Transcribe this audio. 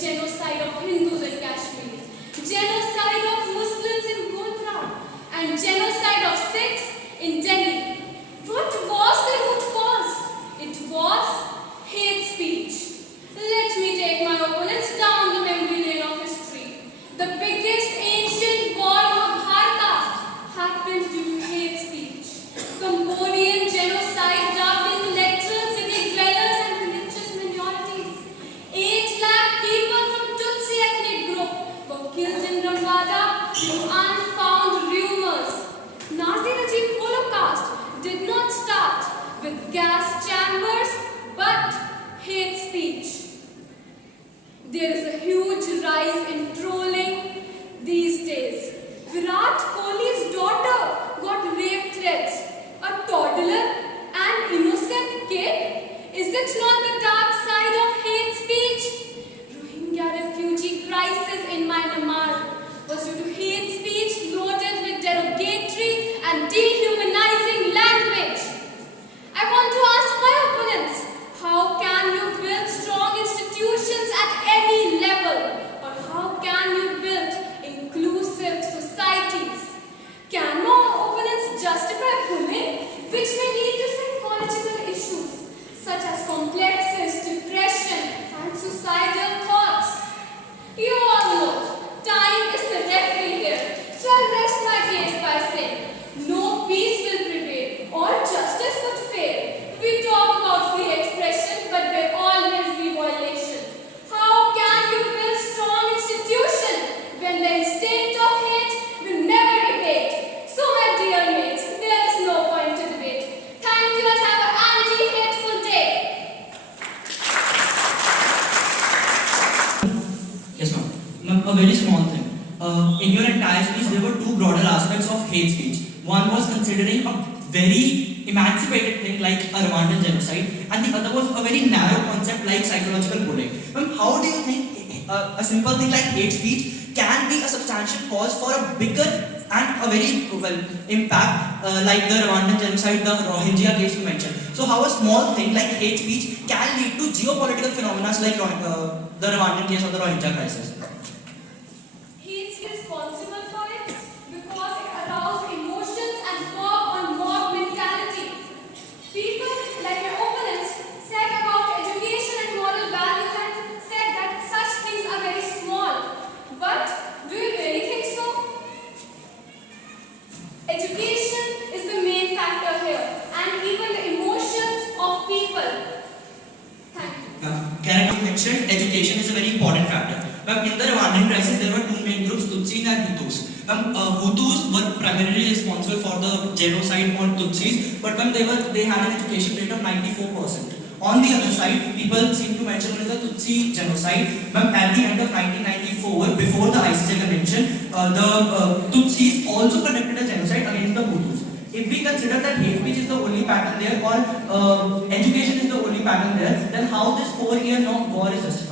genocide of Hindus in Kashmir, genocide of Muslims in Godhra, and genocide of Sikhs in Delhi. What was the root cause? It was hate speech. Let me take my opponents down the memory lane of history. The biggest ancient war of Bharata happened due to hate speech. Cambodian genocide dubbed intellectual city dwellers and religious minorities. 8 lakh people from Tutsi ethnic group were killed in Rwanda due to unfound rumors. Nazi regime Holocaust did not start with gas chambers but hate speech. There is a huge rise in trolling these days. Virat Kohli's daughter got rape threats. A toddler, an innocent kid? Is it not the dark side of hate speech? Rohingya refugee crisis in Myanmar was due to hate speech loaded with derogatory and dehumanizing language. I want to ask my opponents, how can you build strong institutions at any level? Or how can you build inclusive societies? Can my opponents justify bullying, which may lead to psychological issues such as complexes, depression, and suicidal thoughts? You all know, time is the referee here, so I'll rest my case by saying, no peace will prevail or justice would fail. We talk about free expression, but there always be violation. How can you build strong institution when the instinct of hate will never abate? So my dear mates, there is no point to debate. Thank you and have an anti-hateful day. Yes, ma'am. A very small thing. In your entire speech, there were two broader aspects of hate speech. One was considering a very emancipated thing like a Rwandan genocide, and the other was a very narrow concept like psychological bullying. Ma'am, how do you think a simple thing like hate speech can be a substantial cause for a bigger and a very impact like the Rwandan genocide, the Rohingya case you mentioned? So how a small thing like hate speech can lead to geopolitical phenomena like the Rwandan case or the Rohingya crisis? He is responsible for it because it arouses emotions and work on mob mentality. People like my opponents said about education and moral values and said that such things are very small. But do you really think so? Education is the main factor here, and even the emotions of people. Thank you. Karen mentioned education is a very important factor. In the Rwandan crisis, there were two main groups, Tutsis and Hutus. Hutus were primarily responsible for the genocide on Tutsis, but they had an education rate of 94%. On the other side, people seem to mention the Tutsi genocide. At the end of 1994, before the ICJ convention, the Tutsis also conducted a genocide against the Hutus. If we consider that hate speech is the only pattern there, or education is the only pattern there, then how this 4-year long war is justified?